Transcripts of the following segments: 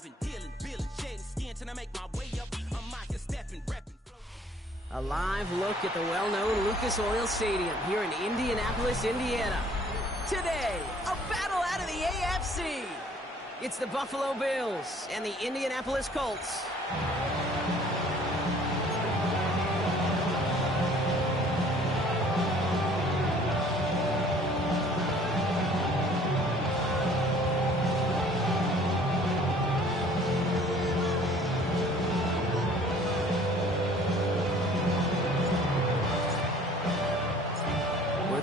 robbing, dealing, billing, shedding skin till I make my way up. I'm out here stepping, repping. A live look at the well-known Lucas Oil Stadium here in Indianapolis, Indiana. Today, a battle out of the AFC. It's the Buffalo Bills and the Indianapolis Colts.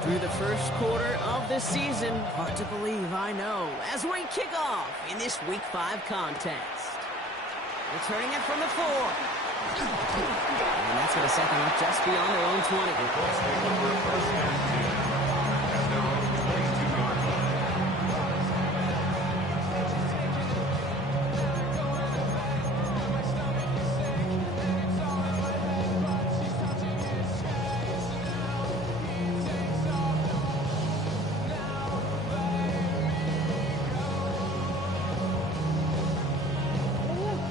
Through the first quarter of the season. Hard to believe, I know, as we kick off in this Week 5 contest. Returning it from the 4. And that's going to set them up just beyond their own 20.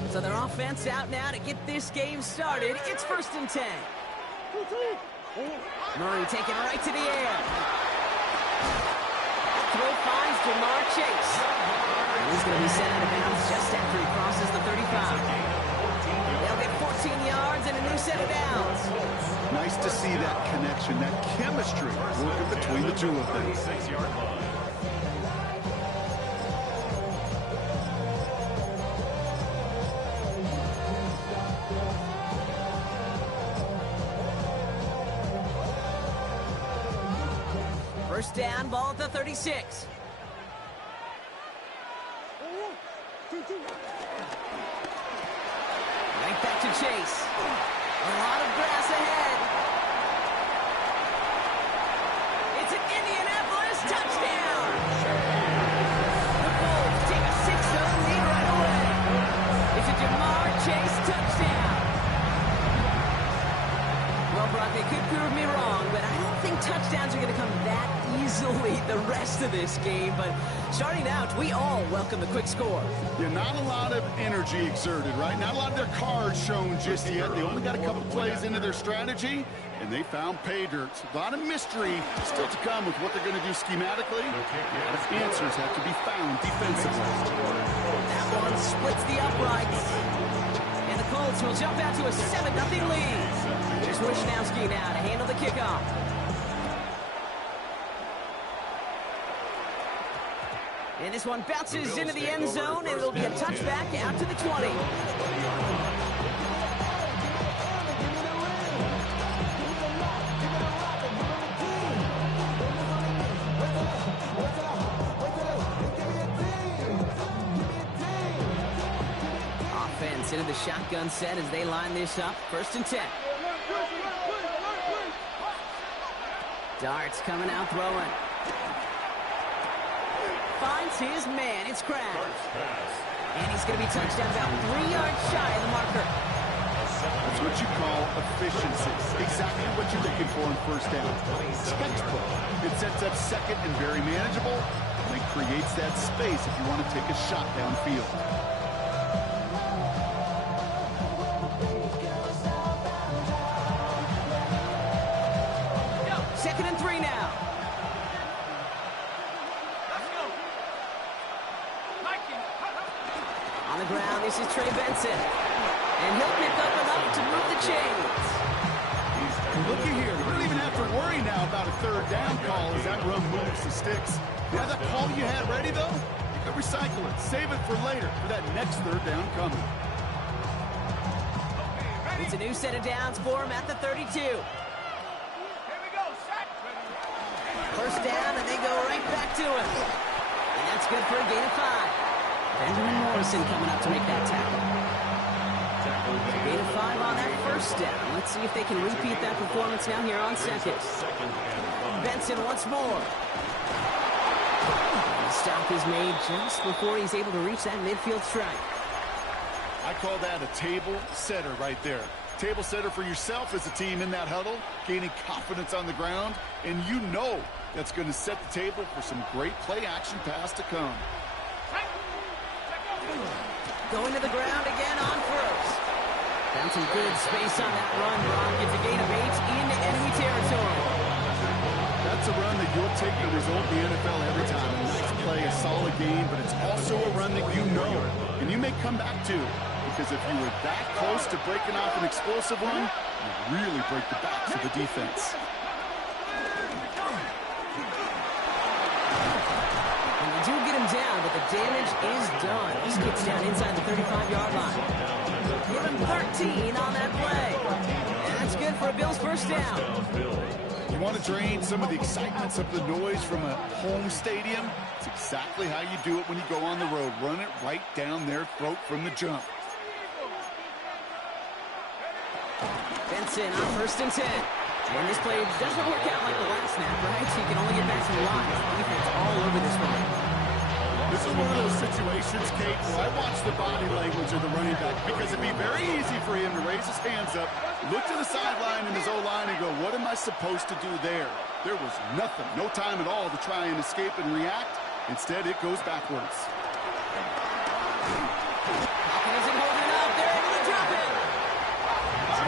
So their offense out now to get this game started. It's 1st and 10. Murray taking it right to the air. Throw finds Jamar Chase. And he's going to be sent out of bounds just after he crosses the 35. They'll get 14 yards and a new set of downs. Nice to see that connection, that chemistry working between the two of them. 6-yard line. First down, ball at the 36. Right back to Chase. A lot of grass ahead. It's an Indianapolis touchdown. The Bulls take a 6-0 lead right away. It's a Jamar Chase touchdown. Well, Brock, they could prove me wrong, but I don't think touchdowns are going to come that easily the rest of this game. But starting out, we all welcome the quick score. Yeah, not a lot of energy exerted, right? Not a lot of their cards shown just yet. They only got a couple plays into their strategy, and they found pay dirt. A lot of mystery still to come with what they're going to do schematically. A lot of answers have to be found defensively. That one splits the uprights. And the Colts will jump out to a 7-0 lead. Here's Wishnowski now to handle the kickoff. And this one bounces into the end zone, and it'll be a touchback out to the 20. Offense into the shotgun set as they line this up. 1st and 10. Darts coming out throwing. Finds his man. It's Crabbe. And he's going to be touched down about 3 yards shy of the marker. That's what you call efficiency. Exactly what you're looking for in 1st down. Textbook. It sets up 2nd and very manageable. And it creates that space if you want to take a shot downfield. 2nd and 3 now. On the ground, this is Trey Benson. And he'll pick up enough to move the chains. Looky here. We don't even have to worry now about a 3rd down call as that run moves the sticks. You have that call you had ready, though? You can recycle it. Save it for later for that next 3rd down coming. It's a new set of downs for him at the 32. First down, and they go right back to him. And that's good for a gain of 5. Benjamin Morrison coming up to make that tackle. Gain of 5 on that first down. Let's see if they can repeat that performance now here on 2nd. Benson once more. The stop is made just before he's able to reach that midfield strike. I call that a table setter right there. Table setter for yourself as a team in that huddle, gaining confidence on the ground, and you know that's going to set the table for some great play action pass to come. Going to the ground again on first. Found some good space on that run, Brock. Gets a gain of 8 into enemy territory. That's a run that you'll take the result in the NFL every time. A nice play, a solid game, but it's also a run that you know and you may come back to. Because if you were that close to breaking off an explosive run, you really break the backs of the defense. And they do get him down, but the damage is done. This kicks down inside the 35-yard line. Give him 13 on that play. And that's good for a Bills first down. You want to drain some of the excitement, some of the noise from a home stadium? It's exactly how you do it when you go on the road. Run it right down their throat from the jump. Benson on 1st and 10. And this play doesn't work out like the last snap, right? So you can only get back to the line. Defense all over this one. This is one of those situations, Kate, where I watch the body language of the running back because it'd be very easy for him to raise his hands up, look to the sideline in his O-line and go, what am I supposed to do there? There was nothing, no time at all to try and escape and react. Instead, it goes backwards. Falcon isn't holding it up. They're able to drop it.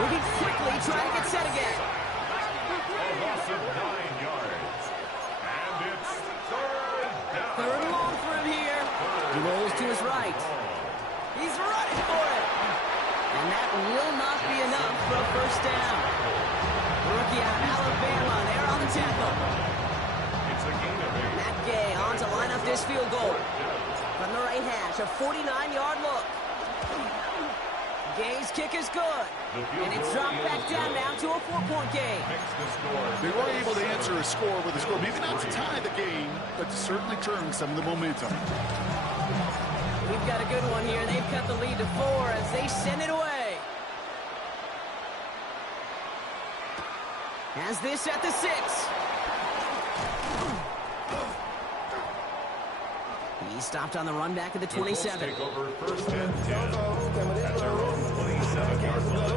Moving quickly, trying to get set again. A loss of 9 yards. And it's Third and long for him here. He rolls to his right. He's running for it. And that will not be enough for a first down. The rookie out of Alabama, there on the tackle. It's a gain of 8. Matt Gay on to line up this field goal. From the right hash, a 49-yard look. Gay's kick is good. And it's dropped back down now to a 4-point game. They were able to answer a score with a score, maybe not to tie the game, but to certainly turn some of the momentum. We've got a good one here. They've cut the lead to 4 as they send it away. Has this at the 6. He stopped on the run back at the 27. Take over 1st and 10 at their own 27-yard line.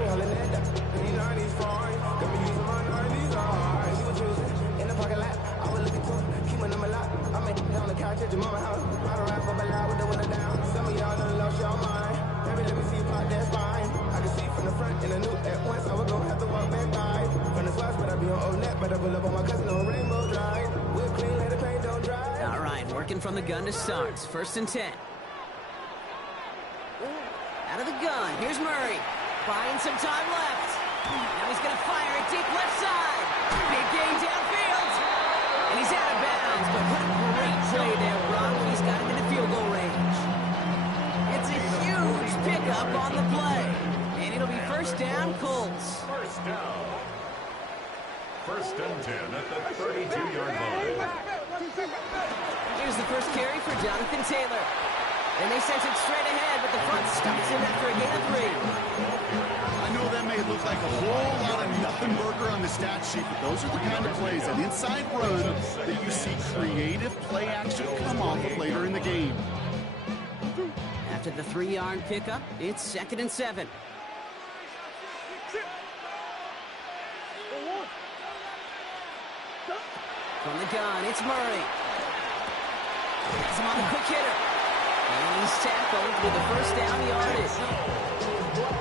All right, working from the gun to start. 1st and 10. Out of the gun. Here's Murray. Buying some time left. Now he's going to fire it deep left side. Big game downfield. And he's out of bounds. But what a great play there, Brock. He's got him into field goal range. It's a huge pickup on the play. And it'll be first down, Colts. First down. 1st and 10 at the 32-yard line. Here's the first carry for Jonathan Taylor. And they sent it straight ahead, but the front stops him after a gain of 3. I know that may look like a whole lot of nothing burger on the stat sheet, but those are the kind of plays, an inside run, that you see creative play action come off of later in the game. After the 3-yard pickup, it's 2nd and 7. From the gun, it's Murray. Has him on the quick hitter. And he's tackled with the first down yardage.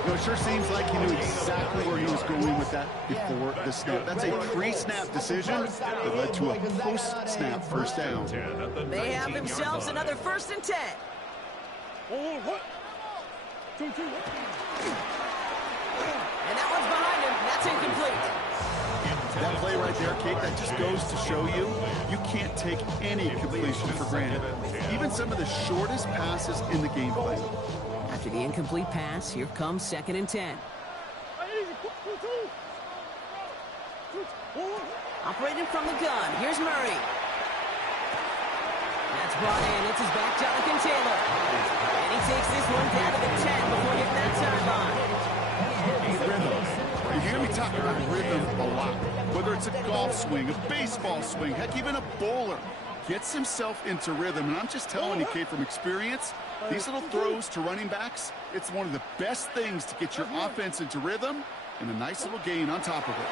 You know, it sure seems like he knew exactly where he was going with that before the snap. That's a pre-snap decision that led to a post-snap first down. They have themselves another 1st and 10. And that one's behind him. That's incomplete. That play right there, Kate, that just goes to show you, you can't take any completion for granted. Even some of the shortest passes in the gameplay. After the incomplete pass, here comes 2nd and 10. Operating from the gun, here's Murray. That's brought in, it's his back, Jonathan Taylor. And he takes this one down to the 10 before hitting that sideline. Rhythm. You hear me talk about rhythm a lot. Whether it's a golf swing, a baseball swing, heck, even a bowler gets himself into rhythm. And I'm just telling you, Kate, from experience, these little throws to running backs, it's one of the best things to get your offense into rhythm and a nice little gain on top of it.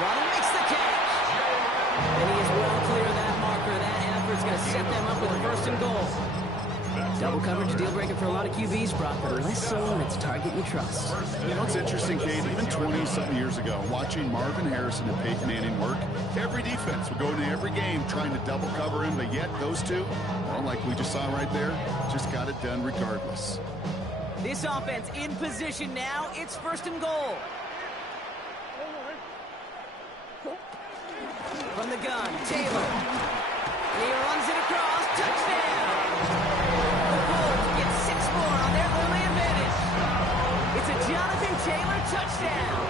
Ronald makes the catch. And he is well clear of that marker. That effort's going to set them up with a 1st and goal. Double coverage deal breaker for a lot of QBs, Brock, but less so when it's a target you trust. You know, it's interesting, Kate, even 20-something years ago, watching Marvin Harrison and Peyton Manning work, every defense would go into every game trying to double cover him, but yet those two, well, like we just saw right there, just got it done regardless. This offense in position now. It's 1st and goal. From the gun, Taylor. He runs it across. Touchdown! The Colts get 6 more on their early advantage. It's a Jonathan Taylor touchdown.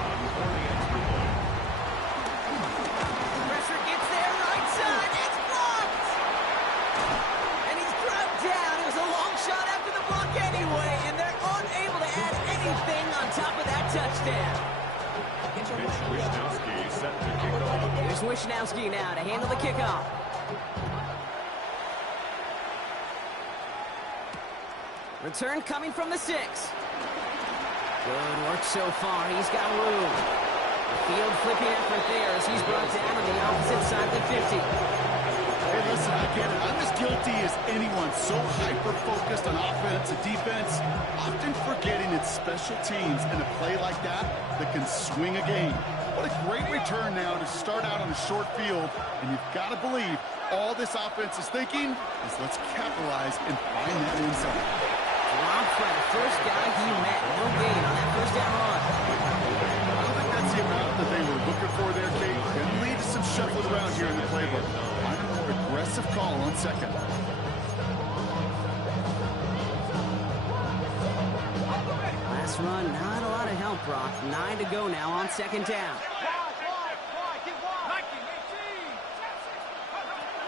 Pressure gets there, right side. It's blocked! And he's dropped down. It was a long shot after the block anyway, and they're unable to add anything on top of that touchdown. Here's Wishnowski now to handle the kickoff. Return coming from the 6. Good work so far. He's got room. The field flipping effort there as he's brought down on the opposite side of the 50. Hey, listen, I get it. I'm as guilty as anyone. So hyper-focused on offense and defense, often forgetting it's special teams and a play like that can swing a game. What a great return now to start out on a short field, and you've got to believe all this offense is thinking is let's capitalize and find that end zone. Blocked by the first guy he met. No gain on that first down run. I don't think that's the amount that they were looking for there, Kate. Going to lead to some shuffling around here in the playbook. Find a more aggressive call on 2nd. Last run, not a lot of help, Brock. 9 to go now on 2nd down.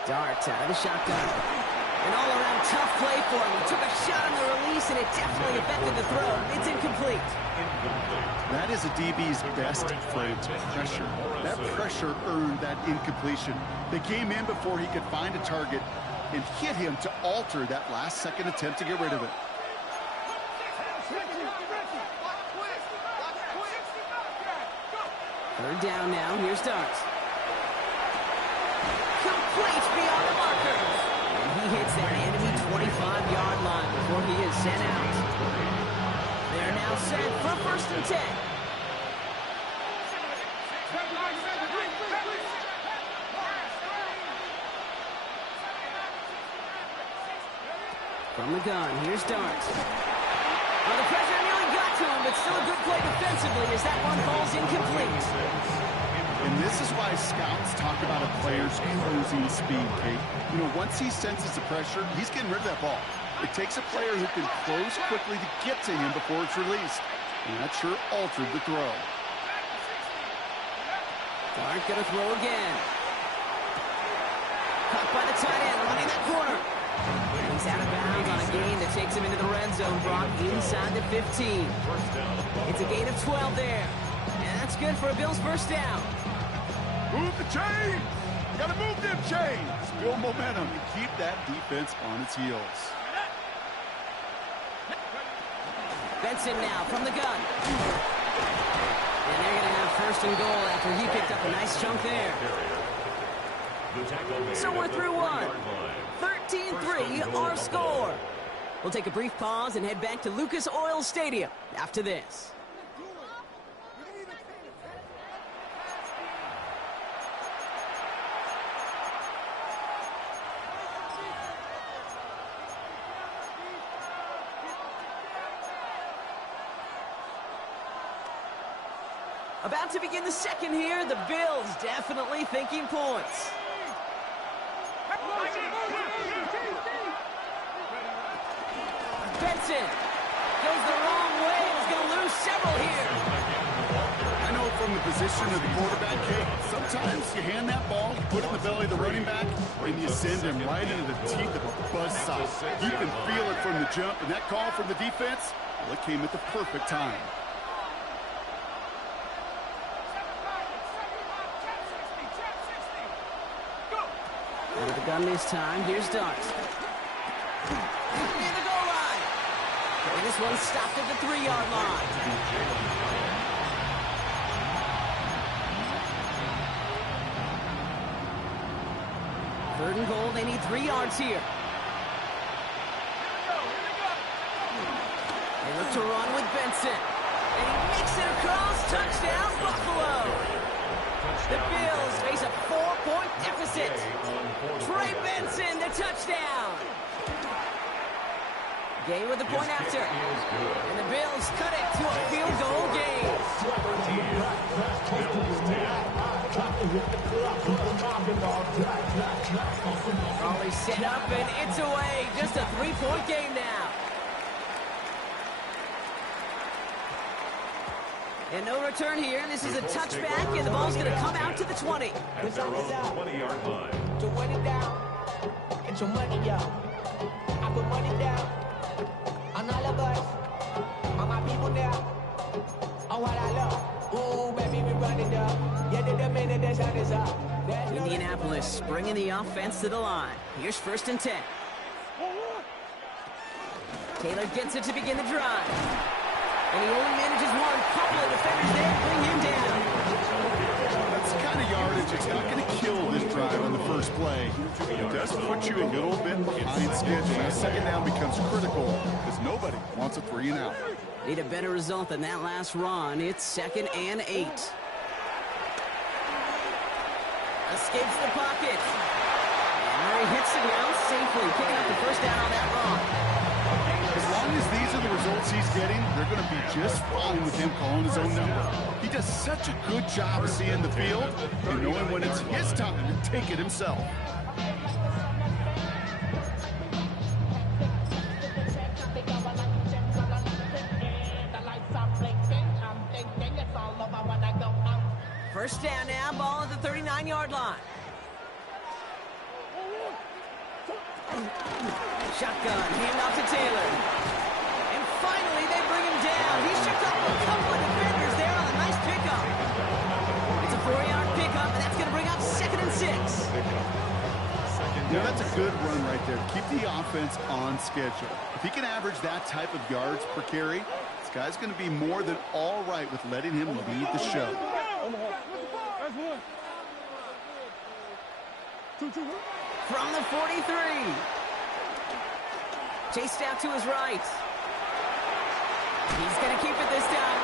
Dart out of the shotgun. An all-around tough play for him. He took a shot on the release, and it definitely affected the throw. It's incomplete. That is a DB's best friend, pressure. That pressure earned that incompletion. They came in before he could find a target and hit him to alter that last-second attempt to get rid of it. Third down now. Here's Dart. Complete beyond the markers. And he hits that enemy 25-yard line before he is sent out. They're now set for 1st and 10. From the gun, here's Dart. Well, the pressure nearly got to him, but still a good play defensively as that one falls incomplete. And this is why scouts talk about a player's closing speed, Kate. You know, once he senses the pressure, he's getting rid of that ball. It takes a player who can close quickly to get to him before it's released. And that sure altered the throw. Dart gonna throw again. Caught by the tight end, running that corner. He's out of bounds on a gain that takes him into the red zone, Brock, inside the 15. It's a gain of 12 there. And that's good for a Bills first down. Move the chains! Gotta move them chains! Build momentum and keep that defense on its heels. Benson now from the gun. And they're going to have 1st and goal after he picked up a nice chunk there. So we're through one. 13-3 our score. We'll take a brief pause and head back to Lucas Oil Stadium after this. About to begin the second here. The Bills definitely thinking points. Benson goes the wrong way and is going to lose several here. I know from the position of the quarterback, Kate, sometimes you hand that ball, you put it in the belly of the running back, and you send him right into the teeth of a buzzsaw. You can feel it from the jump, and that call from the defense, well, it came at the perfect time. Out of the gun this time, here's Dart. Near the goal line. And this one stopped at the 3-yard line. Third and goal, they need 3 yards here. They look to run with Benson. And he makes it across. Touchdown, Buffalo. The Bills face a 4-point deficit. Trey Benson, the touchdown. Gay with the point after. And the Bills cut it to a field goal game. Raleigh set up and it's away. Just a 3-point game now. And no return here. This is a touchback, and the ball's going to come out to the 20. At their own 20-yard line. To run it down, get your money up. I put money down on all of us, on my people now, on what I love. Ooh, baby, we run it up. Yeah, the minute the sun is up. Indianapolis bringing the offense to the line. Here's 1st and 10. Taylor gets it to begin the drive. And he only manages one. Couple of defenders there bring him down. That's the kind of yardage. It's not going to kill this drive on the first play. It does put you a little bit behind schedule. That 2nd down becomes critical because nobody wants a 3 and out. Need a better result than that last run. It's 2nd and 8. Escapes the pocket. And Murray hits the ground safely, picking up the 1st down on that run. As long as these are the results he's getting, they're going to be just fine with him calling his own number. He does such a good job of seeing the field and knowing when it's his time to take it himself. First down now, ball at the 39-yard line. Shotgun, handoff to Taylor. And finally, they bring him down. He shook up a couple of defenders there on a nice pickup. It's a 4-yard pickup, and that's going to bring up 2nd and 6. Yeah, that's a good run right there. Keep the offense on schedule. If he can average that type of yards per carry, this guy's going to be more than all right with letting him lead the show. From the 43. Chased out to his right. He's going to keep it this time.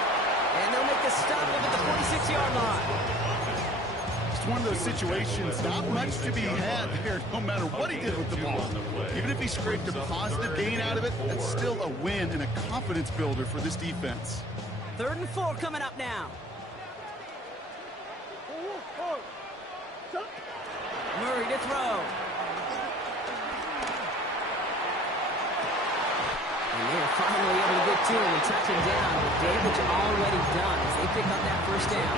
And they'll make the stop up at the 46-yard line. It's one of those situations, not much to be had there no matter what he did with the ball. Even if he scraped a positive gain out of it, that's still a win and a confidence builder for this defense. 3rd and 4 coming up now. Murray to throw. And they're finally able to get to him and touch him down. But damage already done as they pick up that 1st down.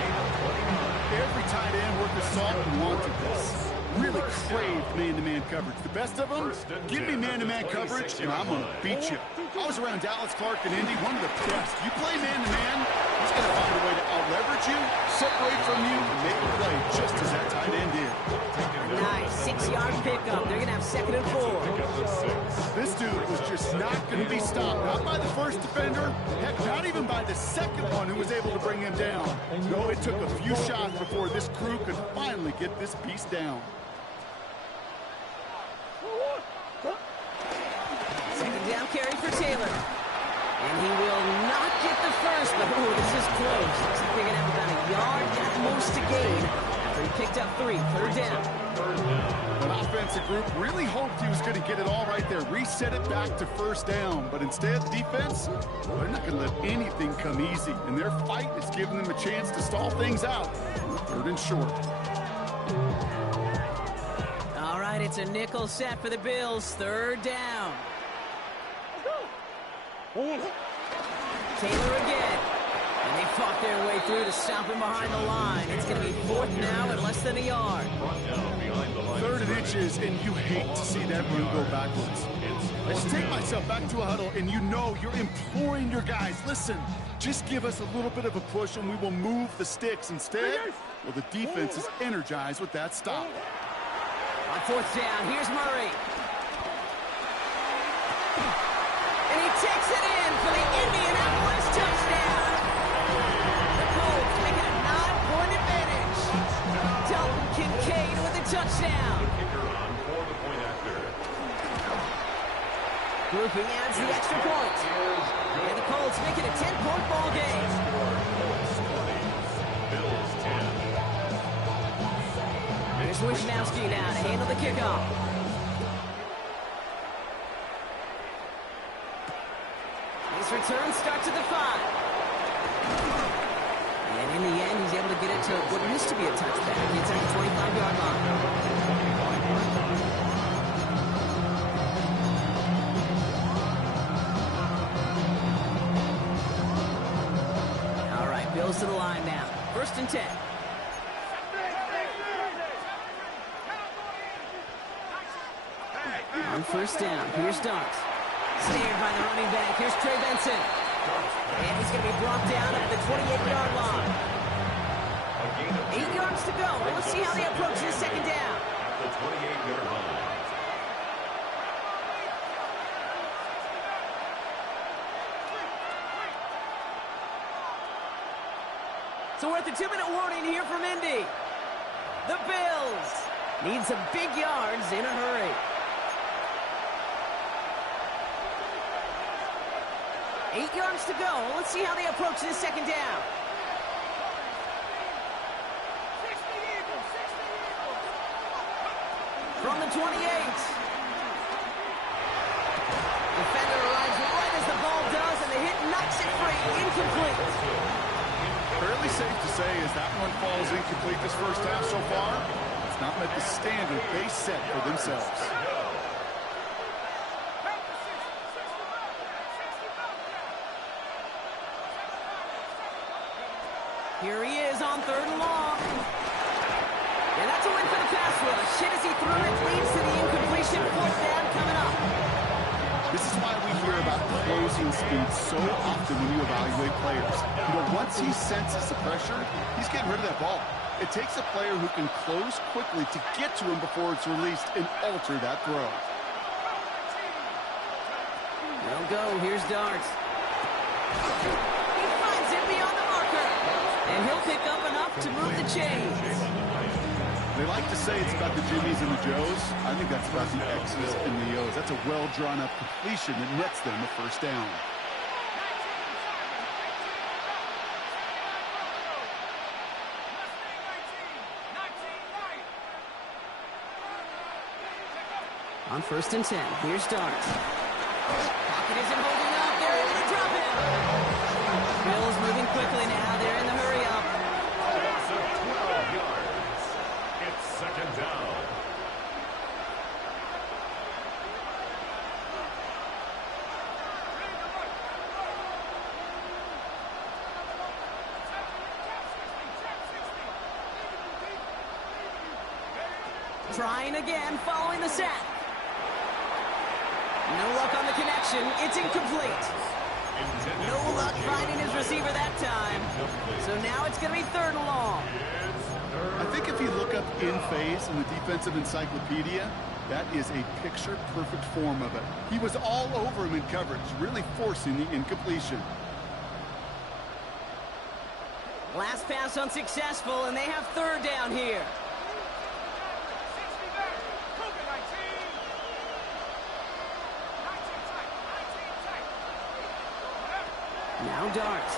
Every tight end worth of salt wanted this. Really craved man-to-man coverage. The best of them, give me man-to-man coverage, and I'm going to beat you. I was around Dallas Clark and Indy, one of the best. You play man-to-man, he's going to find a way to out-leverage you, separate from you, and make a play just as that tight end did. Nice 6-yard pickup. They're going to have 2nd and 4. This dude was just not going to be stopped. Not by the first defender. Heck, not even by the second one who was able to bring him down. No, it took a few shots before this crew could finally get this piece down. 2nd down carry for Taylor. And he will not get the first, but this is close. Looks like they're going to have about a yard at most to gain after he picked up 3. 3rd down. An offensive group really hoped he was going to get it all right there, reset it back to 1st down. But instead, the defense, they're not going to let anything come easy. And their fight is giving them a chance to stall things out. 3rd and short. All right, it's a nickel set for the Bills. 3rd down. Taylor again. And they fought their way through to stop him behind the line. It's going to be 4th now at less than a yard. 3rd and inches, and you hate to see that run go backwards. I just take myself back to a huddle, and you know you're imploring your guys, listen, just give us a little bit of a push, and we will move the sticks. Instead, well, the defense is energized with that stop. On 4th down, here's Murray. And he takes it in for the Indianapolis touchdown. The Colts make it a 9-point advantage. Dalton Kincaid with a touchdown. Grouping adds the extra point. And the Colts make it a 10-point ball game. Bills 10. Here's Wishnowski now to handle the kickoff. His return starts at the 5. And in the end, he's able to get it to what used to be a touchback. It's at the 25-yard line. Bills to the line now. 1st and 10. On 1st down, here's Starks. Snared by the running back. Here's Trey Benson. And he's going to be brought down at the 28-yard line. 8 yards to go. Let's see how they approach this 2nd down. At the 28-yard line. So we're at the 2-minute warning here from Indy. The Bills need some big yards in a hurry. 8 yards to go. Let's see how they approach this 2nd down. From the 28. Defender arrives right as the ball does, and the hit knocks it free. Incomplete. Fairly safe to say as that one falls incomplete this first half so far, it's not met the standard they set for themselves. Here he is on 3rd and long. And that's a win for the pass rush. Hit as he threw it, leads to the incompletion. 4th down coming up. This is why we hear about closing speed so often when you evaluate players. You know, once he senses the pressure, he's getting rid of that ball. It takes a player who can close quickly to get to him before it's released and alter that throw. They'll go. Here's Darts. He finds it beyond the marker. And he'll pick up enough to move the chains. They like to say it's about the Jimmies and the Joes. I think that's about the X's and the O's. That's a well-drawn-up completion that nets them a 1st down. On 1st and 10, here's Darts. Pocket isn't holding up. They're able to drop it. Bills moving quickly now. They're in the hurry up. It's a 12 yards. It's 2nd down. Trying again, following the sack. No luck on the connection. It's incomplete. No luck finding his receiver that time. So now it's going to be 3rd and long. I think if you look up in phase in the defensive encyclopedia, that is a picture-perfect form of it. He was all over him in coverage, really forcing the incompletion. Last pass unsuccessful, and they have 3rd down here. Now Darts.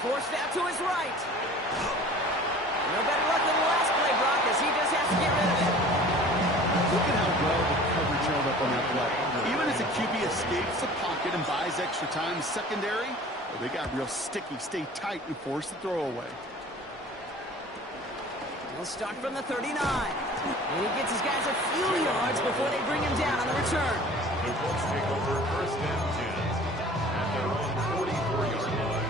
Forced out to his right. No better luck than the last play, Brock, as he just has to get rid of it. Look at how well the coverage held up on that play. Even as a QB escapes the pocket and buys extra time, secondary, well, they got real sticky. Stay tight and force the throw away. He'll start from the 39. And he gets his guys a few yards before they bring him down on the return. The Colts take over 1st and 10 at their own 44-yard line.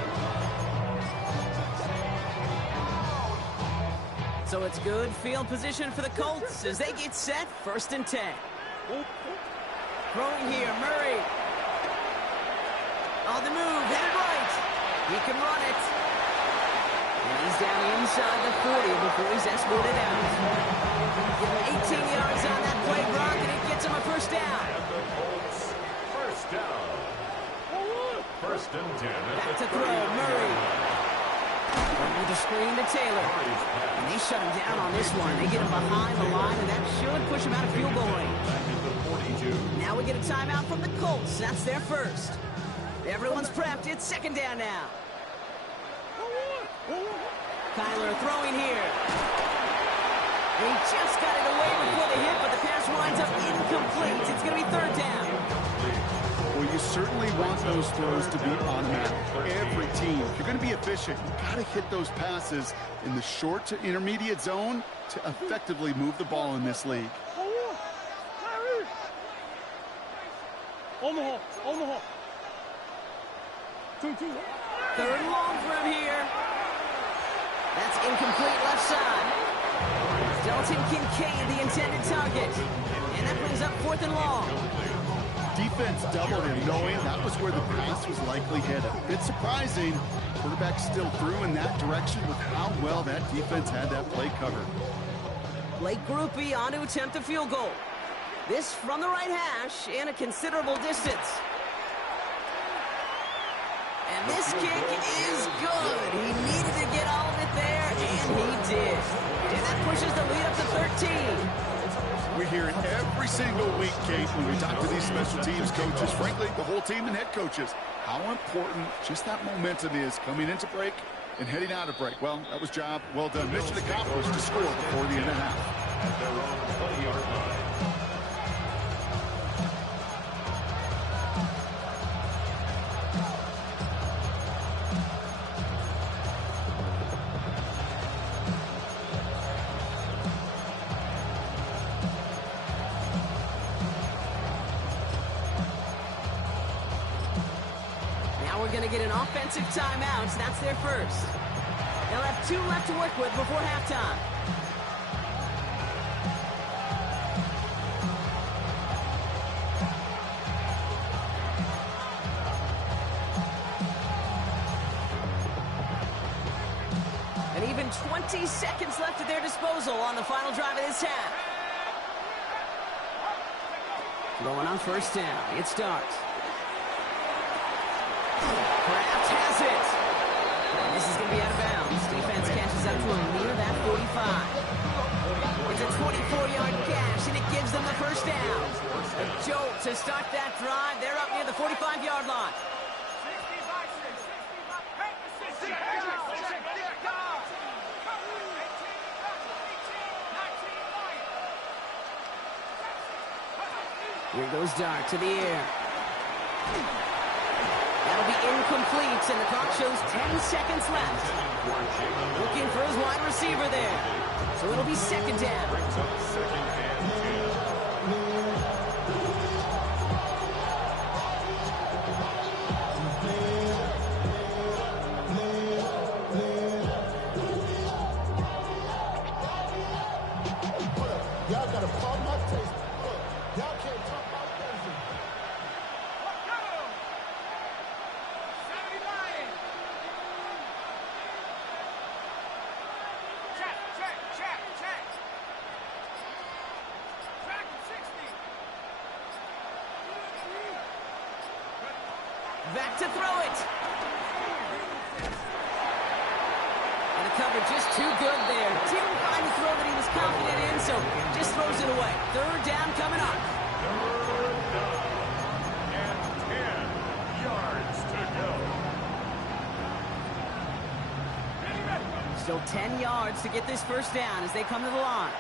So it's good field position for the Colts as they get set. 1st and 10. Throwing here, Murray. On the move, headed right. He can run it. And he's down inside the 40 before he's escorted out. Give him 18 yards on that play, Brock, and it gets him a 1st down. And the Colts, 1st down. 1st and 10. Back to throw, Murray. From the a screen to Taylor. And they shut him down on this one. They get him behind the line, and that should push him out of field goal range. Now we get a timeout from the Colts. That's their first. Everyone's prepped. It's second down now. Kyler throwing here. He just got it away before the hit, but the pass winds up incomplete. It's going to be third down. Well, you certainly want those throws to be automatic. Every team, if you're going to be efficient, you've got to hit those passes in the short to intermediate zone to effectively move the ball in this league. Omaha. Third and long for him here. That's incomplete left side. Dalton Kincaid, the intended target. And that brings up fourth and long. Defense doubled him, knowing that was where the pass was likely headed. A bit surprising. Quarterback still threw in that direction with how well that defense had that play covered. Blake Groupie on to attempt a field goal. This from the right hash and a considerable distance. And this kick is good. He needed to get all of it there, and he did. And that pushes the lead up to 13. We hear it every single week, Kate, when we talk to these special teams coaches, frankly, the whole team and head coaches, how important just that momentum is coming into break and heading out of break. Well, that was job well done. Mission accomplished to score before the end of the half. At their own 20-yard line. Going to get an offensive timeout. That's their first. They'll have 2 left to work with before halftime. And even 20 seconds left at their disposal on the final drive of this half. Going on first down. It starts. Kraft has it. And this is going to be out of bounds. Defense catches up to him near that 45. It's a 24-yard gash, and it gives them the first down. A jolt to start that drive. They're up near the 45-yard line. Here goes Dart to the air. That'll be incomplete, and the clock shows 10 seconds left. Looking for his wide receiver there. So it'll be second down. Y'all got to pump my taste. Y'all can't talk about crazy. Back to throw it. And the cover just too good there. Didn't find the throw that he was confident in, so just throws it away. Third down coming up. And 10 yards to go. Still 10 yards to get this first down as they come to the line.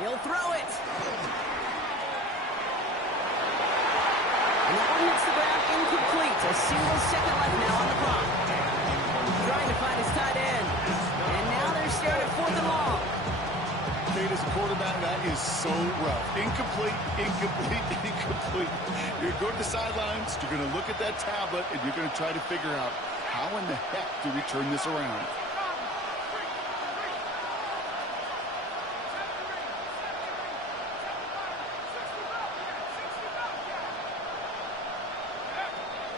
He'll throw it. And that one hits the ground incomplete. A single second left now on the clock. Trying to find his tight end. And now they're staring at fourth and long. Kate, as a quarterback, that is so rough. Incomplete, incomplete, incomplete. You're going to the sidelines, you're going to look at that tablet, and you're going to try to figure out how in the heck do we turn this around.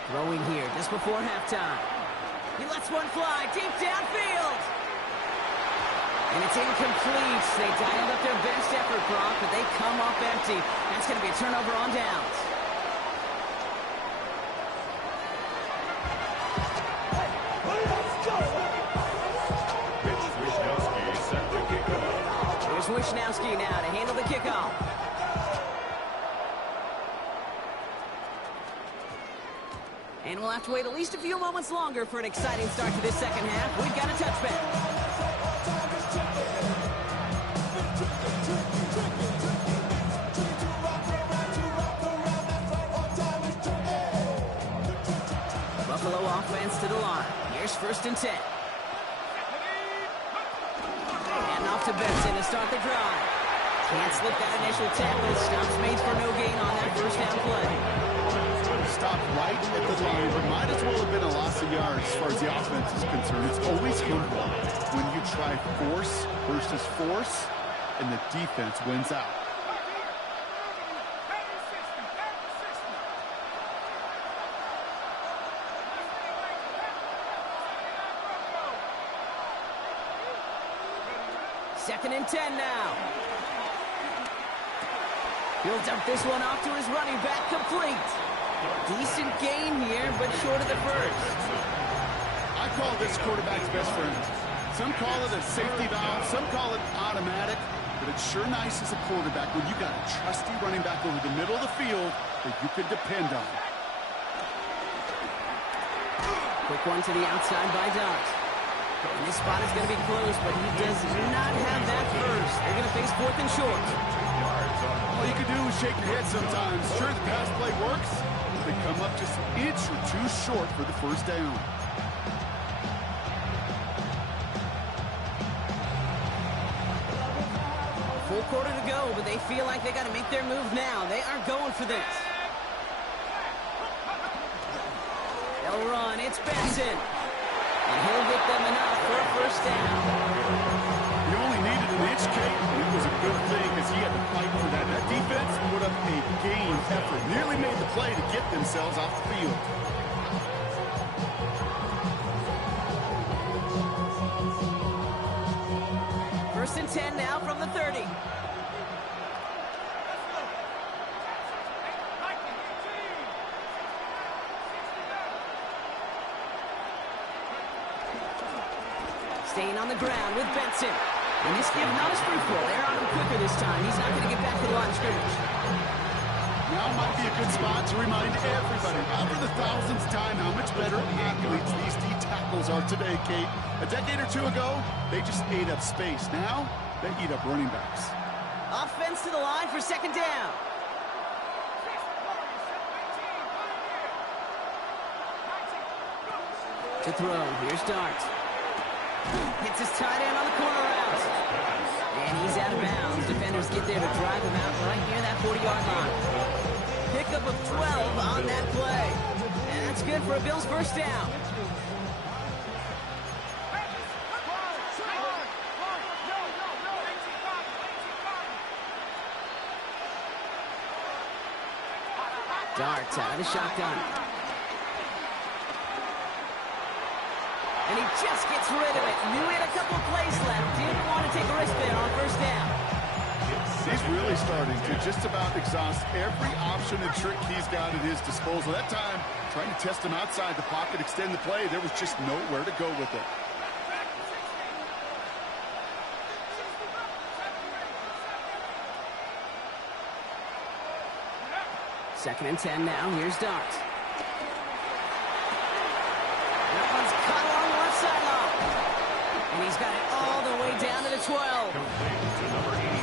Throwing here just before halftime. He lets one fly deep downfield. And it's incomplete. They dialed up their best effort, Brock, but they come up empty. That's going to be a turnover on downs. Here's Wisnowski now to handle the kickoff. And we'll have to wait at least a few moments longer for an exciting start to this second half. We've got a touchback. Buffalo offense to the line. Here's 1st and 10. And off to Benson to start the drive. Can't slip that initial tackle. Stops made for no gain on that 1st down play. Stopped right at the line, but might as well have been a loss of yards as far as the offense is concerned. It's always humble when you try force versus force, and the defense wins out. Second and 10 now. He'll dump this one off to his running back, complete. Decent gain here, but short of the first. I call this quarterback's best friend. Some call it a safety valve, some call it automatic, but it's sure nice as a quarterback when you got a trusty running back over the middle of the field that you can depend on. Quick one to the outside by Dart. And this spot is going to be close, but he does not have that first. They're going to face 4th and short. All you can do is shake your head sometimes. Sure, the pass play works. They come up just an inch or two short for the 1st down. Full quarter to go, but they feel like they got to make their move now. They are going for this. They'll run. It's Benson. And he'll get them enough for a 1st down. He only needed an inch, Kate, and it was a good thing because he had to fight for that. That defense put up a game effort. Nearly made the play to get themselves off the field. First and 10 now from the 30. Staying on the ground with Benson. And this give not as fruitful. They're on him quicker this time. He's not going to get back to the line of scrimmage. Now might be a good spot to remind everybody, not for the 1000th time, how much better athletes these D tackles are today, Kate. A decade or two ago, they just ate up space. Now, they eat up running backs. Offense to the line for 2nd down. To throw, here's Dart. Hits his tight end on the corner route. And he's out of bounds. Defenders get there to drive him out right near that 40-yard line. Pickup of 12 on that play. And that's good for a Bills 1st down. Dart out of the shotgun. And he just gets rid of it. Knew he had a couple plays left. Didn't want to take a risk there on 1st down. He's really starting to just about exhaust every option and trick he's got at his disposal. That time, trying to test him outside the pocket, extend the play, there was just nowhere to go with it. Second and 10 now. Here's Dart. That one's caught along the left sideline. And he's got it all the way down to the 12.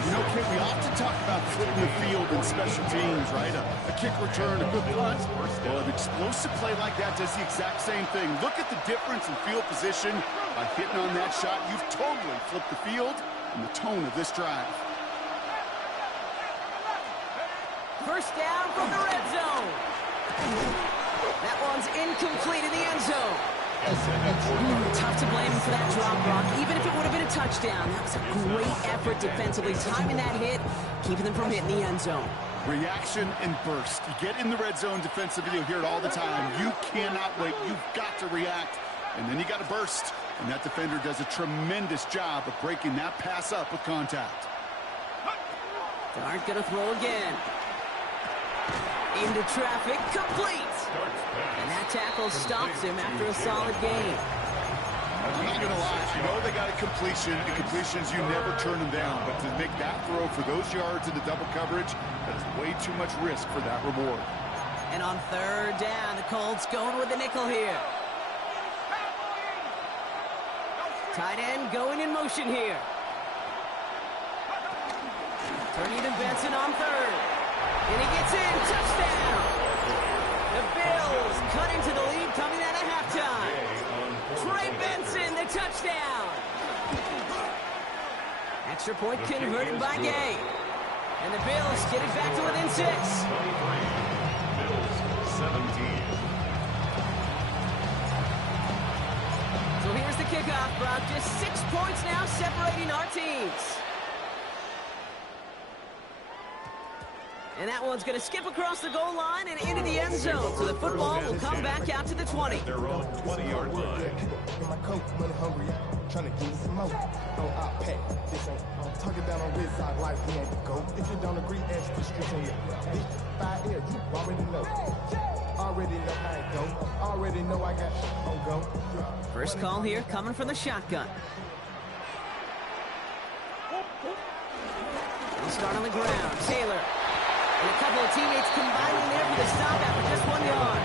You know, Kate, we often talk about flipping the field in special teams, right? A kick return, a good punt. Well, an explosive play like that does the exact same thing. Look at the difference in field position. By hitting on that shot, you've totally flipped the field and the tone of this drive. 1st down from the red zone. That one's incomplete in the end zone. Tough to blame him for that drop, Brock. Even if it would have been a touchdown, that was a great effort defensively, timing that hit, keeping them from hitting the end zone. Reaction and burst. You get in the red zone defensively, you'll hear it all the time. You cannot wait. You've got to react. and then you got to burst. And that defender does a tremendous job of breaking that pass up with contact. Dart gonna throw again. Into traffic, complete. And that tackle stops him after a solid gain. I'm not gonna lie, you know they got a completion, and completions you never turn them down. But to make that throw for those yards into double coverage, that's way too much risk for that reward. And on third down, the Colts going with the nickel here. Tight end going in motion here. Turning to Benson on third. And he gets in. Touchdown. The Bills cut into the lead coming out of halftime. Trey Benson, the touchdown. Extra point converted by Gay. And the Bills get it back to within 6. 23. Bills 17. So here's the kickoff, Brock. Just 6 points now separating our teams. And that one's going to skip across the goal line and into the end zone. So the football will come back out to the 20. Their own 20-yard line. In my coat, money hungry, trying to get me some more. No, I pack. This ain't talking down on this side like we ain't the go. If you don't agree, ask the streets on your bitch. 5 years, you already know. Already know how it go. Already know I got on go. First call here coming from the shotgun. We'll start on the ground. Taylor. And a couple of teammates combining there for the stop after just 1 yard.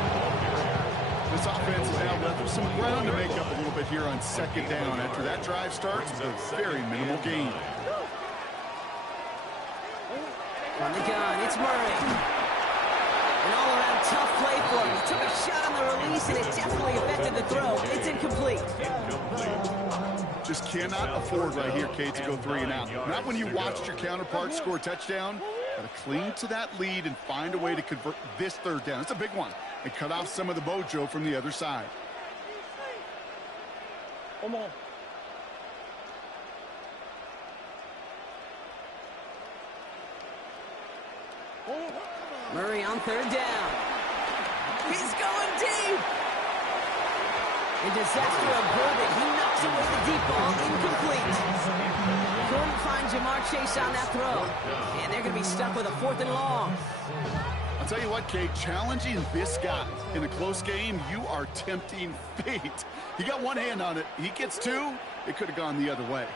This offense has now left them some ground to make up a little bit here on second down. After that drive starts, it's a very minimal gain. On the gun, it's Murray. An all-around tough play for him. He took a shot on the release, and it definitely affected the throw. It's incomplete. Just cannot afford right here, Kate, to go 3 and out. Not when you watched your counterpart score a touchdown. Got to cling to that lead and find a way to convert this third down. It's a big one. And cut off some of the mojo from the other side. Come on. Murray on third down. He's going deep. A disaster averted. He knocks away the deep ball. Incomplete. Couldn't find Jamar Chase on that throw. And they're going to be stuck with a 4th and long. I'll tell you what, Kate, challenging this guy in a close game, you are tempting fate. He got one hand on it. He gets 2. It could have gone the other way.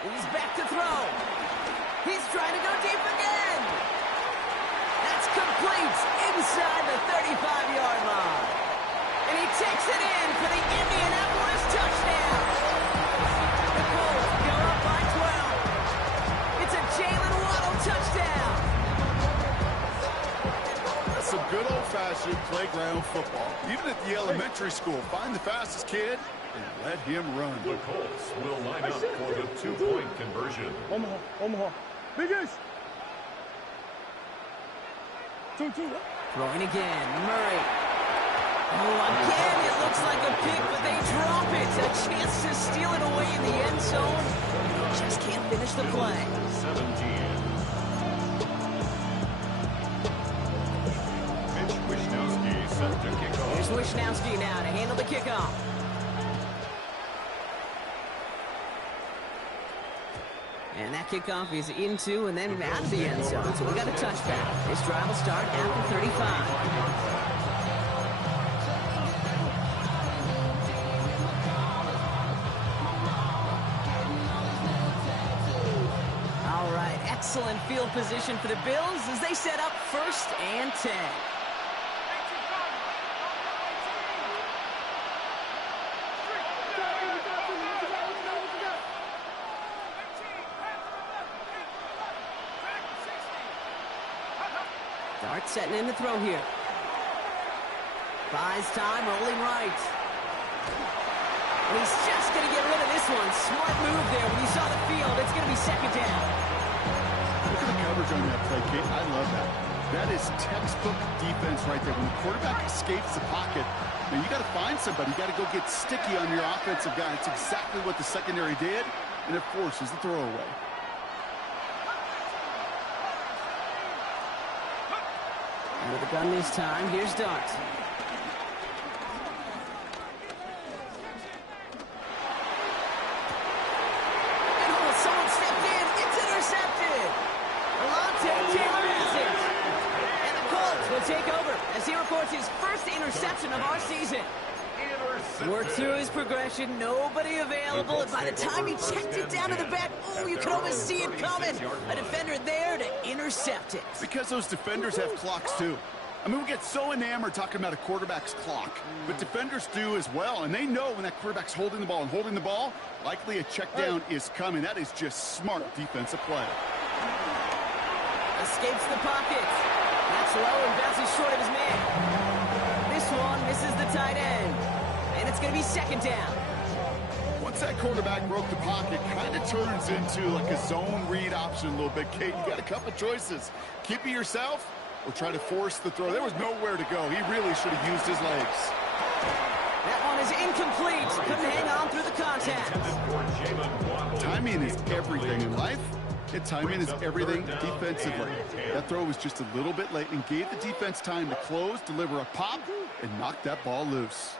He's back to throw. He's trying to go deep again. That's complete inside the 35-yard line. And he takes it in for the Indianapolis touchdown. The Colts go up by 12. It's a Jalen Waddle touchdown. That's some good old-fashioned playground football. Even at the elementary school, find the fastest kid and let him run. The Colts will line up for the 2-point conversion. Omaha. Biggest. 2-2. Throwing again, Murray. Oh, again, it looks like a pick, but they drop it. A chance to steal it away in the end zone. Just can't finish the play. 17. Mitch Wishnowsky set to kick off. Here's Wishnowsky now to handle the kickoff. And that kickoff is into and then out of the end zone. So we got a touchback. This drive will start after 35. All right, excellent field position for the Bills as they set up 1st and 10. Dart setting in the throw here. Buys time, rolling right. And he's just going to get rid of this one. Smart move there. When you saw the field, it's going to be 2nd down. Look at the coverage on that play, Kate. I love that. That is textbook defense right there. When the quarterback escapes the pocket, now you got to find somebody. You got to go get sticky on your offensive guy. It's exactly what the secondary did, and it forces the throwaway. Under the gun this time. Here's Dart. Someone stepped in. It's intercepted. Alontae Taylor has it. And the Colts will take over as he records his first interception of our season. Worked through his progression, nobody available, and by the time he checked it down to the back, oh, you could almost see it coming. A defender there to intercept it. Because those defenders have clocks too. I mean, we get so enamored talking about a quarterback's clock, but defenders do as well, and they know when that quarterback's holding the ball and holding the ball, likely a check down is coming. That is just smart defensive play. Escapes the pocket. That's low and bounces short of his man. This one misses the tight end, and it's going to be second down. Once that quarterback broke the pocket, kind of turns into like a zone read option a little bit. Kate, you got a couple choices. Keep it yourself or try to force the throw. There was nowhere to go. He really should have used his legs. That one is incomplete. Couldn't hang on through the contact. Timing is everything in life. And timing is everything defensively. That throw was just a little bit late and gave the defense time to close, deliver a pop, and knock that ball loose.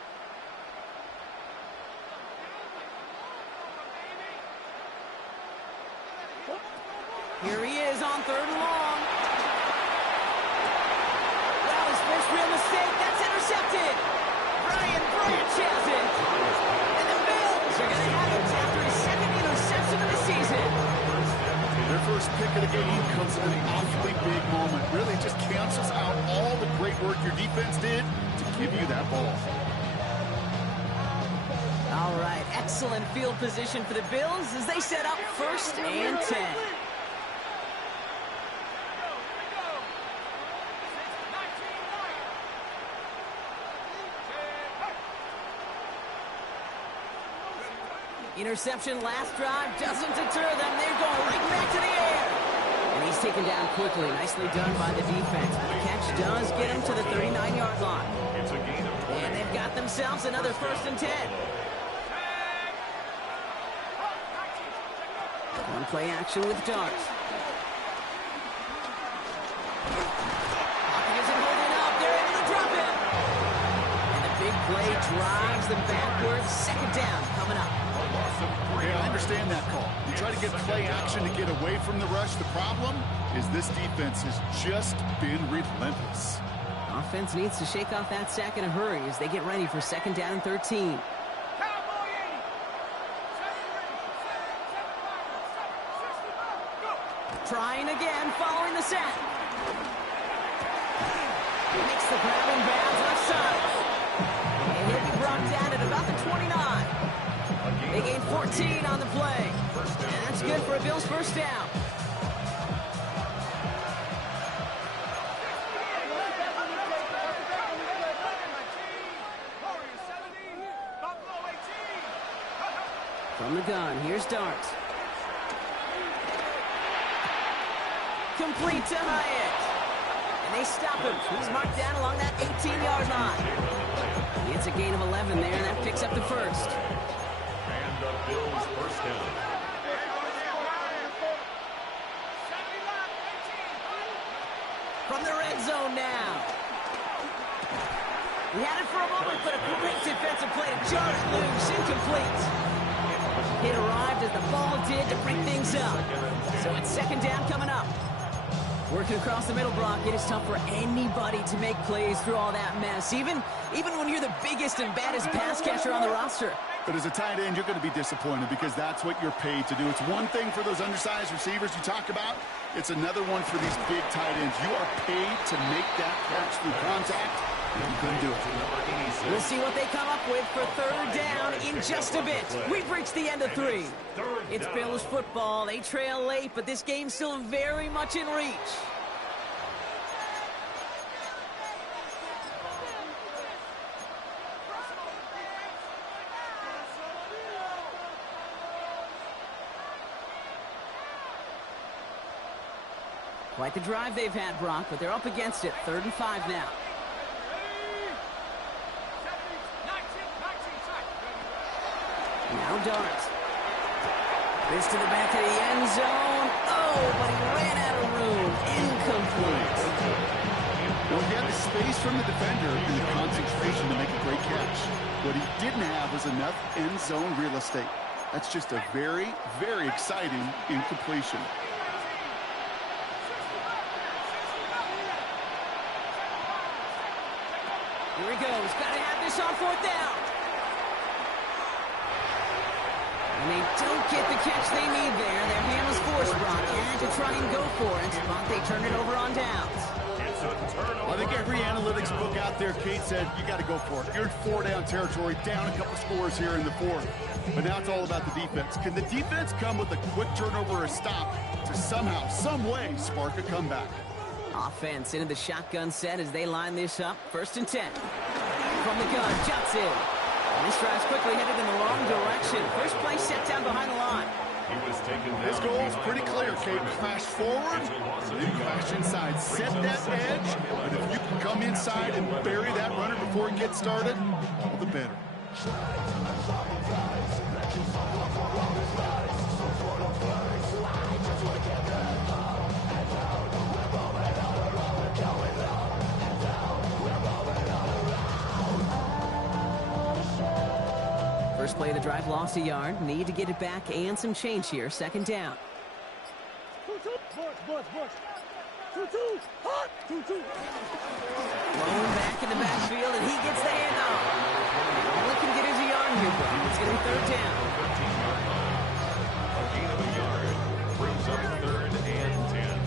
Here he is on third and long. Well, his first real mistake. That's intercepted. Brian Branch has it. And the Bills are going to have it after his second interception of the season. Their first pick of the game comes at an awfully big moment. Really just cancels out all the great work your defense did to give you that ball. All right, excellent field position for the Bills as they set up 1st and 10. Interception last drive doesn't deter them. They're going right back to the air. And he's taken down quickly. Nicely done by the defense. But the catch does get him to the 39-yard line. And they've got themselves another 1st and 10. One play action with Dart. Pocket isn't holding up. They're able to drop him. And the big play drives them backwards. Second down coming up. Yeah, I understand that call. You try to get play action to get away from the rush. The problem is this defense has just been relentless. Offense needs to shake off that sack in a hurry as they get ready for 2nd down and 13. Trying again, following the sack. Makes the grab in bounds left side. And he'll be brought down at about the 29. They gain 14 on the play. And that's good for a Bills 1st down. From the gun, here's Dart. Complete to Hyatt. And they stop him. He's marked down along that 18-yard line. It's a gain of 11 there, and that picks up the 1st. And the Bills 1st down. From the red zone now. He had it for a moment, but a great defensive play to jar it loose. Incomplete. It arrived as the ball did to break things up. So it's 2nd down coming up. Working across the middle, Brock, it is tough for anybody to make plays through all that mess, even when you're the biggest and baddest pass catcher on the roster. But as a tight end, you're going to be disappointed because that's what you're paid to do. It's one thing for those undersized receivers you talk about. It's another one for these big tight ends. You are paid to make that catch through contact, and you couldn't do it. We'll see what they come up with for 3rd down in just a bit. We've reached the end of 3. It's Bills football. They trail late, but this game's still very much in reach. Quite the drive they've had, Brock, but they're up against it. 3rd and 5 now. Now Dart. This to the back of the end zone. Oh, but he ran out of room. Incomplete. Well, he had the space from the defender and the concentration to make a great catch. What he didn't have was enough end zone real estate. That's just a very, very exciting incompletion. Here he goes. Got to have this on 4th down. And they don't get the catch they need there. Their hand was forced, Brock. Had to try and go for it, but they turn it over on downs. I think every analytics book out there, Kate, said you got to go for it. You're in 4-down territory, down a couple scores here in the 4th. But now it's all about the defense. Can the defense come with a quick turnover or stop to somehow, some way, spark a comeback? Offense into the shotgun set as they line this up. 1st and 10. From the gun, jumps in. And this drive's quickly headed in the wrong direction. First play set down behind the line. This goal is pretty clear, Kate. Crash forward, then crash inside. Set that edge, but if you can come inside and bury that runner before it gets started, all the better. First play of the drive, lost a yard. Need to get it back and some change here. 2nd down. Thrown back in the backfield, and he gets the handoff. All he can get is a yard here, but it's going to be 3rd down. A gain of a yard brings up 3rd and 10.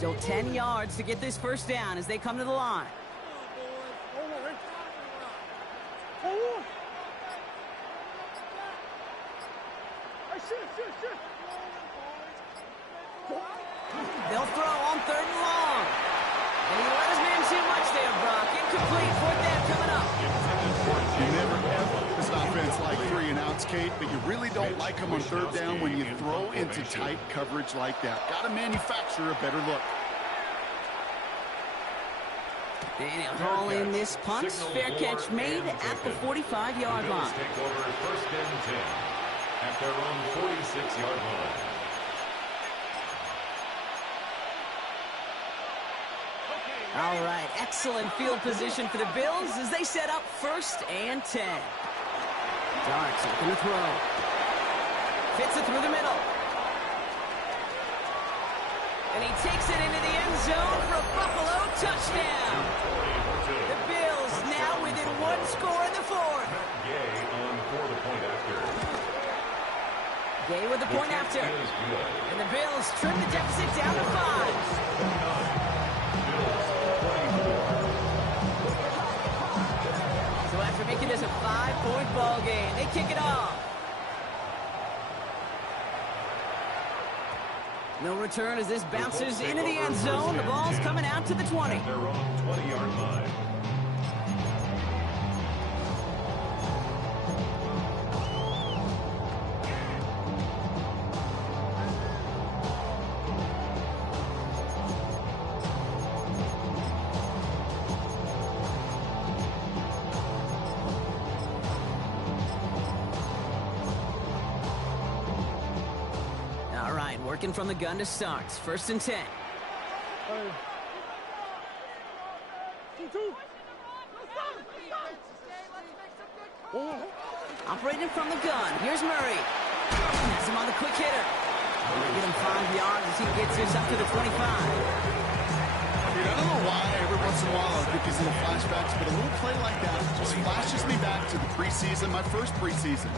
Still 10 yards to get this 1st down as they come to the line. They'll throw on 3rd and long. And he let his man too much there, Brock. Incomplete. 4th down coming up. You never ever this offense like 3 and outs, Kate, but you really don't like them on 3rd down when you throw into tight coverage like that. Got to manufacture a better look. Daniel Hall in this punt. Fair catch made at the 45-yard line. Take over 1st and 10 at their own 46-yard line. All right, excellent field position for the Bills as they set up 1st and 10. Darts open to throw. Fits it through the middle. And he takes it into the end zone for a Buffalo touchdown. The Bills now within 1 score in the 4th. Gay on for the point after. Gay with the point after. And the Bills trim the deficit down to 5. So after making this a 5-point ball game, they kick it off. No return as this bounces into the end zone. The ball's coming out to the 20. Their own 20-yard line. Working from the gun to start. 1st and 10. Operating from the gun. Here's Murray. Has him on the quick hitter. They get him 5 yards as he gets this up to the 25. Dude, I don't know why every once in a while I get these little flashbacks, but a little play like that just flashes me back to the preseason, my first preseason.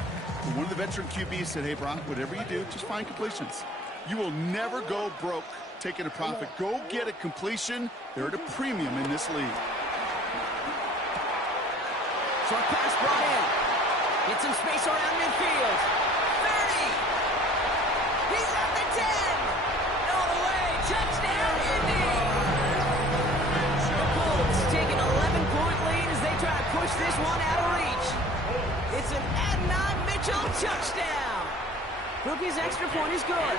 And one of the veteran QBs said, hey, Brock, whatever you do, just find completions. You will never go broke taking a profit. Go get a completion. They're at a premium in this league. Short pass brought in. Get some space around midfield. Touchdown, Indy! The Colts take an 11-point lead as they try to push this one out of reach. It's an Adnan Mitchell touchdown. Rookie's extra point is good.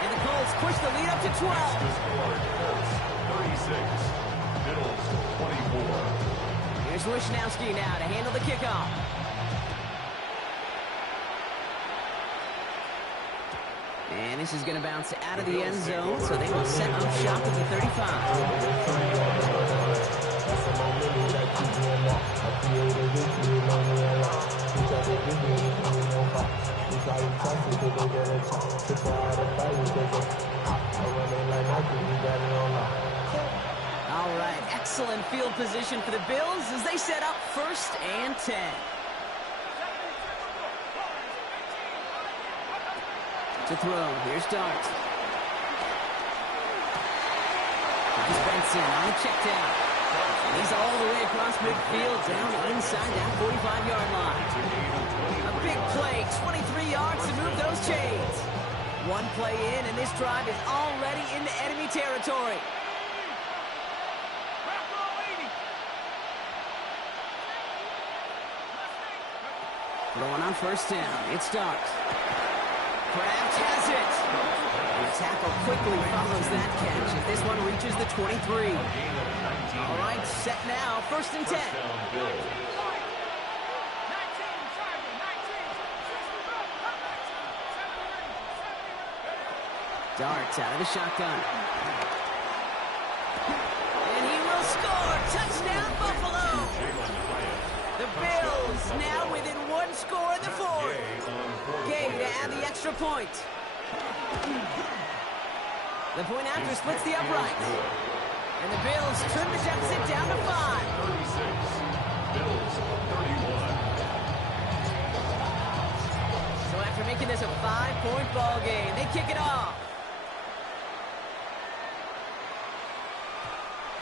And the Colts push the lead up to 12. Colts 36, Bills 24. Here's Wishnowski now to handle the kickoff. And this is going to bounce out of the end zone, so they will set up shop at the 35. All right, excellent field position for the Bills as they set up 1st and 10. To throw, here's Dart. Here's Benson on the check down. And he's all the way across midfield down inside that 45-yard line. A big play, 23 yards to move those chains. One play in, and this drive is already into enemy territory. Throwing on 1st down, it's Dart. Kraft has it. And the tackle quickly follows that catch as this one reaches the 23. All right, set now, 1st and 10. Dart out of the shotgun. And he will score. Touchdown, Buffalo. The Bills now within 1 score in the 4th. Gay to add the extra point. The point after splits the uprights. And the Bills trim the deficit down to 5. 36, Bills 31. So after making this a 5-point ball game, they kick it off.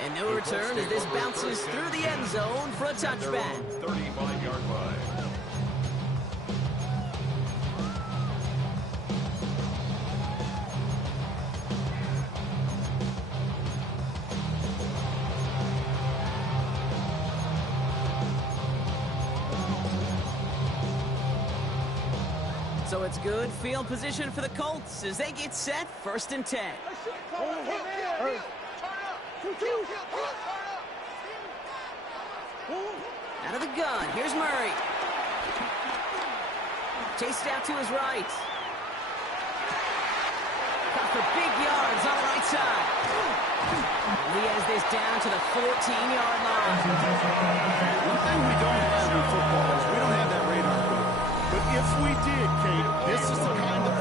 And no return as this bounces through the end zone for a touchback. 35-yard line. So it's good field position for the Colts as they get set 1st and 10. Out of the gun, here's Murray. Chased out to his right. Caught for big yards on the right side. And he has this down to the 14-yard line. One thing we don't have in football is we don't have that radar gun. But if we did, Kate, this is the kind of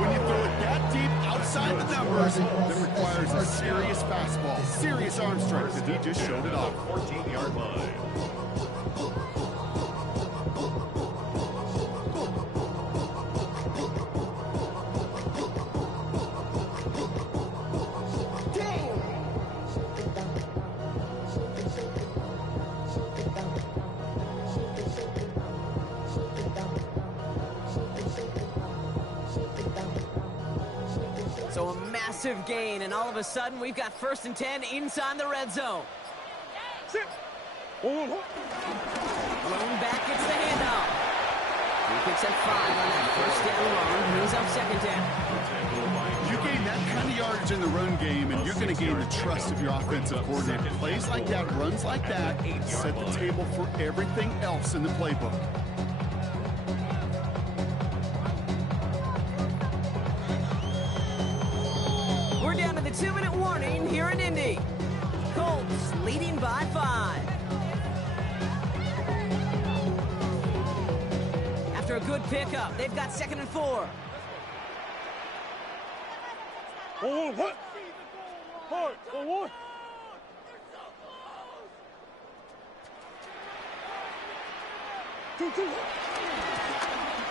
when you throw it that deep outside the numbers, that requires a serious fastball, serious arm strength, and he just showed it off. 14-yard line. So a massive gain, and all of a sudden we've got 1st and 10 inside the red zone. Blown back gets the handoff. He picks up 5 on that 1st down run. He's up 2nd down. You gain that kind of yardage in the run game, and you're going to gain the trust of your offensive coordinator. Plays like that, runs like that, set the table for everything else in the playbook. We're down to the 2-minute warning here in Indy. Colts leading by 5. After a good pickup, they've got 2nd and 4.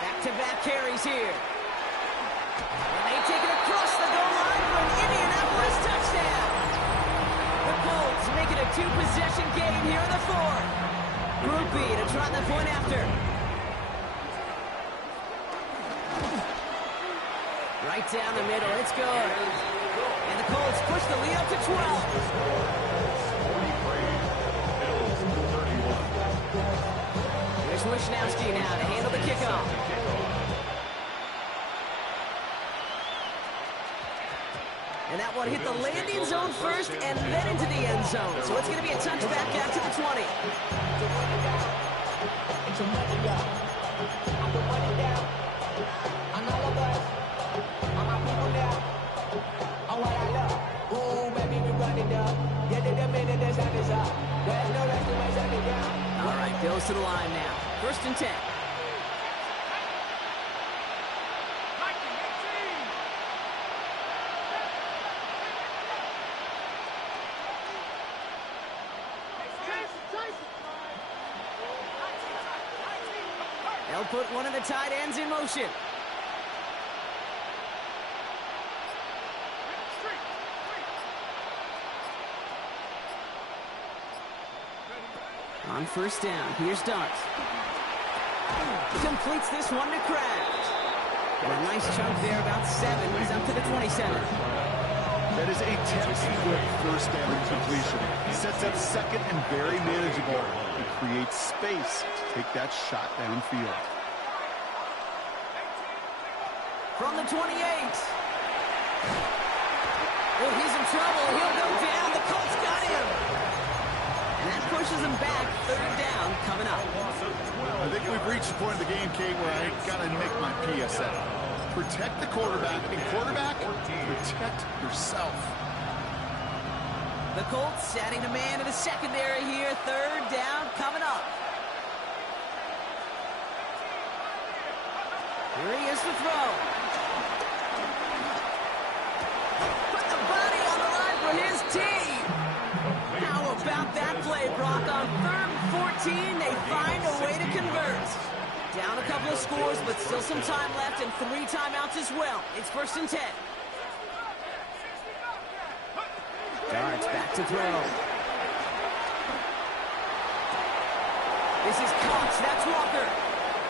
Back-to-back carries here. And they take it across the goal line for an Indianapolis touchdown. The Colts make it a 2-possession game here in the 4th. Group B to try the point after. Right right down the middle. It's good. And the Colts push the lead up to 12. Here's Wishnowski now to handle the kickoff. And that one hit the landing zone first and then into the end zone. So it's going to be a touchback out to the 20. It's a money down. I put money down. On all of us. On my people now. On what I love. Ooh, baby, we run it down. Get to the minute the sun is up. There's no rest to my shut it down. All right, goes to the line now. 1st and 10. They'll put one of the tight ends in motion. On 1st down, here's Dart. Completes this one to Kraft. And a nice chunk there, about 7. He's up to the 27. That is a textbook 1st down completion. Sets up 2nd and very manageable and creates space to take that shot downfield. From the 28. Oh, he's in trouble. He'll go down. The Colts got him. And that pushes him back. 3rd down coming up. I think we've reached the point of the game, Kate, where I got to make my PSA. Protect the quarterback. And quarterback, protect yourself. The Colts adding a man in the secondary here. 3rd down coming up. Here he is to throw. Put the body on the line for his team. How about that play, Brock? On 3rd and 14, they find a way to convert. Down a couple of scores, but still some time left and 3 timeouts as well. It's 1st and 10. Darts back to throw. This is Cox. That's Walker.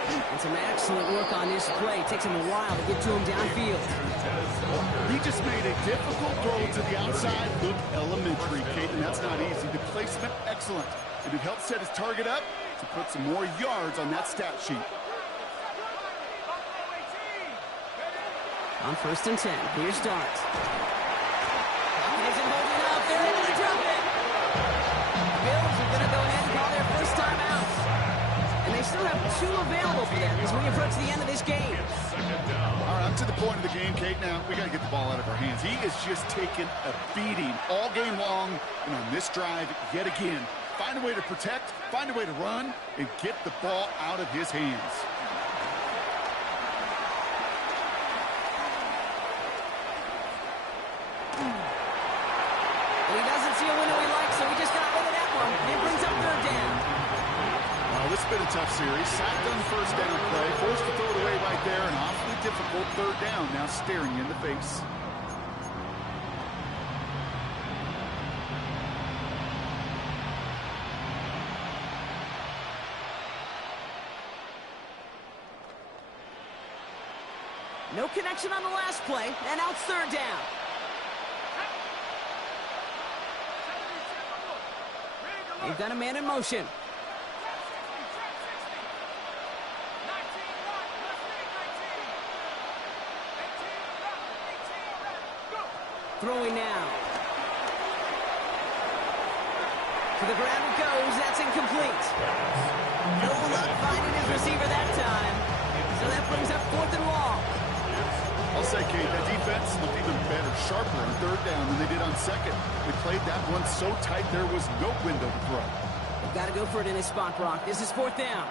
And some excellent work on this play. Takes him a while to get to him downfield. He just made a difficult throw to the outside. Look elementary, Kate, and that's not easy. The placement, excellent. And it helped set his target up to put some more yards on that stat sheet. On 1st and 10, here's Dart. He isn't holding up. They're able to drop it. Bills are going to go ahead and call their 1st time out. And they still have 2 available for them as we approach the end of this game. All right, I'm to the point of the game, Kate. Now, we got to get the ball out of our hands. He is just taking a beating all game long. And on this drive, yet again, find a way to protect, find a way to run, and get the ball out of his hands. And he doesn't see a window he likes, so he just got rid of that one. It brings up 3rd down. Well, this has been a tough series. Sacked on the 1st down play, forced to throw it away right there, and awfully difficult 3rd down now staring you in the face. No connection on the last play, and now it's 3rd down. They've got a man in motion. Throwing now. To the ground it goes. That's incomplete. No luck finding his receiver that time. So that brings up 4th and long. I'll say, Kate, that defense looked even better, sharper on 3rd down than they did on 2nd. They played that one so tight there was no window to throw. They've got to go for it in this spot, Brock. This is 4th down.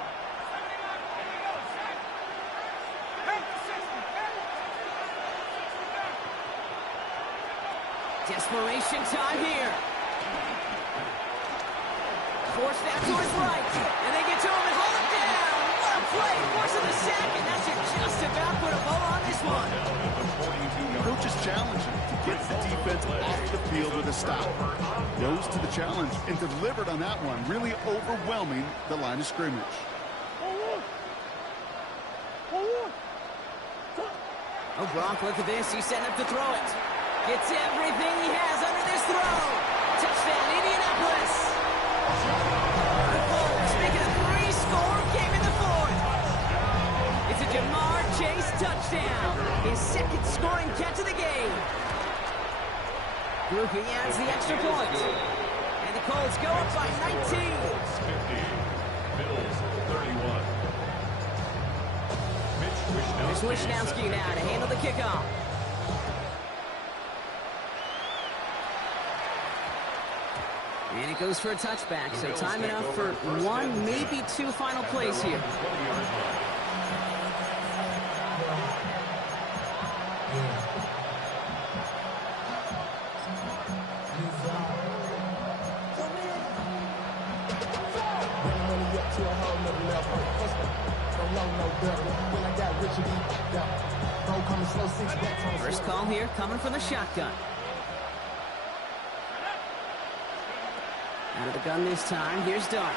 Desperation time here. Force that to his right. And they get to him and hold him down. What a play. Forcing the sack, and that should just about put a bow on this one. Coach is challenging to get the defense off the field with a stop. Rose to the challenge and delivered on that one, really overwhelming the line of scrimmage. Oh, Brock, look at this. He's setting up to throw it. Gets everything he has under this throw. Touchdown, Indianapolis. The Colts make it a 3-score game in the fourth. It's a Jamar Chase touchdown. His second scoring catch of the game. Groupie adds the extra point. And the Colts go up by 19. 50. Bills 31. Here's Wishnowski now to handle the kickoff. And it goes for a touchback, so time enough for one, maybe two final plays here. First call here coming from the shotgun. Out of the gun this time. Here's Dart.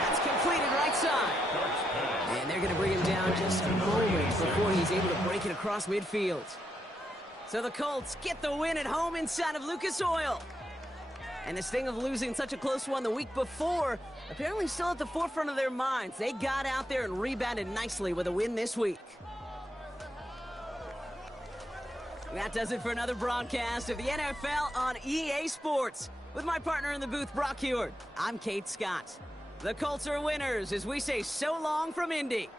That's completed right side. And they're going to bring him down just a moment before he's able to break it across midfield. So the Colts get the win at home inside of Lucas Oil. And the sting of losing such a close one the week before, apparently still at the forefront of their minds. They got out there and rebounded nicely with a win this week. That does it for another broadcast of the NFL on EA Sports. With my partner in the booth, Brock Heward, I'm Kate Scott. The Colts are winners as we say so long from Indy.